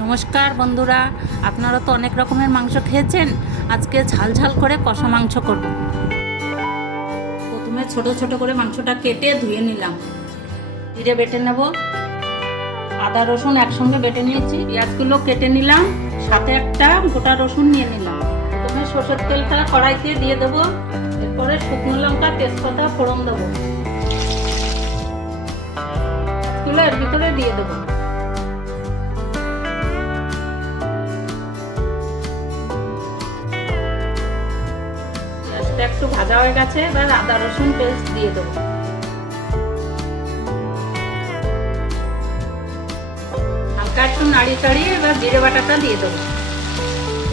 নমস্কার বন্ধুরা, আপনারা তো অনেক রকমের মাংস খেয়েছেন। আজকে ঝাল ঝাল করে কষা মাংস করব। প্রথমে ছোট ছোট করে মাংসটা কেটে ধুয়ে নিলাম। জিরে বেটে নেব, আদা রসুন একসঙ্গে বেটে নিয়েছি, পেঁয়াজগুলো কেটে নিলাম, সাথে একটা গোটা রসুন নিয়ে নিলাম। প্রথমে সরষের তেলটা কড়াইতে দিয়ে দেবো, এরপরে শুকনো লঙ্কা তেজপাতা ফোড়ন দেবো, এগুলো এর ভিতরে দিয়ে দেবো। একটু ভাজা হয়ে গেছে, এবার আদা রসুন পেস্ট দিয়ে দেবো। হালকা একটু নাড়িয়ে চাড়িয়ে এবার জিরে বাটাটা দিয়ে দেবো,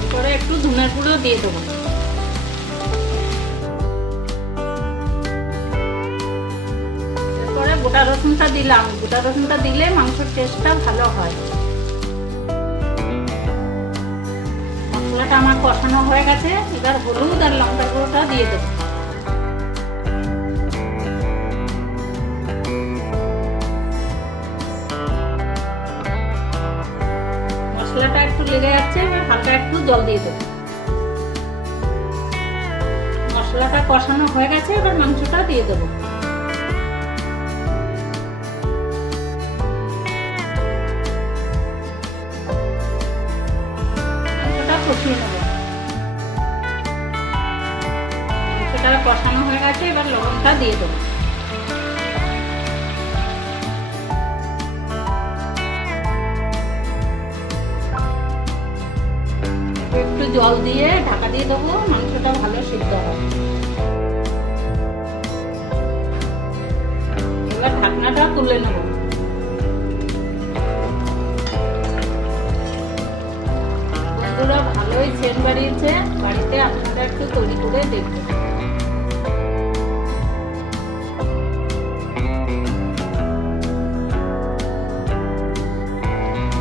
এরপরে একটু ধনের গুঁড়ো দিয়ে দেবো। এরপরে গোটা রসুনটা দিলাম, গোটা রসুনটা দিলে মাংসের টেস্টটা ভালো হয়। মশলাটা আমার কষানো হয়ে গেছে, এবার হলুদ আর লঙ্কা গুঁড়োটা দিয়ে দেবো। মশলাটা একটু লেগে যাচ্ছে, এবার হালকা একটু জল দিয়ে দেবো। মশলাটা কষানো হয়ে গেছে, এবার মাংসটা দিয়ে দেবো। মাংসটা কষিয়ে নেব। মাংসটা কষানো হয়ে গেছে, এবার লবণটা দিয়ে দেবো। একটু জল দিয়ে ঢাকা দিয়ে দেবো, মাংসটা ভালো সিদ্ধ হবে। এবার ঢাকনাটা তুলে নেব। বন্ধুরা ভালোই সেন্ট বাড়িয়েছে, বাড়িতে আপনারা একটু তৈরি করে দেখবেন।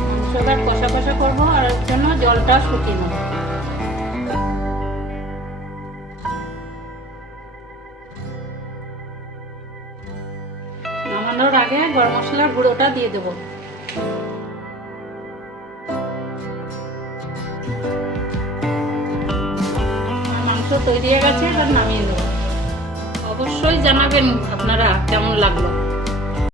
মাংসটা কষা কষা করবো, আর এর জন্য জলটা শুকিয়ে নেব। নামানোর আগে গরম মশলার গুঁড়োটা দিয়ে দেবো। মাংস তৈরি হয়ে গেছে, এবার নামিয়ে দেবো। অবশ্যই জানাবেন আপনারা কেমন লাগলো।